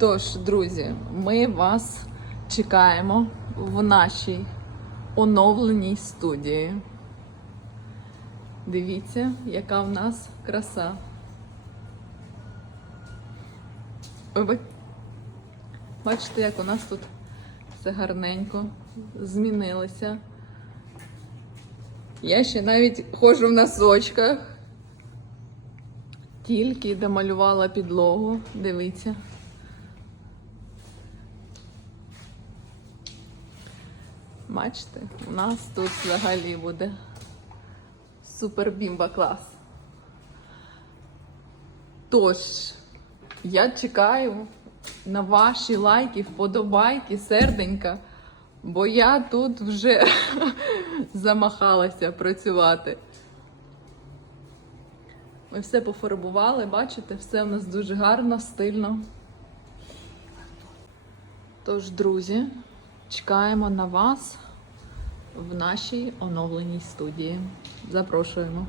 Тож, друзі, ми вас чекаємо в нашій оновленій студії. Дивіться, яка в нас краса. Ой, ви бачите, як у нас тут все гарненько змінилося. Я ще навіть ходжу в носочках. Тільки домалювала підлогу. Дивіться. Бачите, у нас тут взагалі буде супер бімба клас. Тож, я чекаю на ваші лайки, вподобайки, серденька, бо я тут вже замахалася працювати. Ми все пофарбували, бачите, все у нас дуже гарно, стильно. Тож, друзі, чекаємо на вас в нашій оновленій студії. Запрошуємо.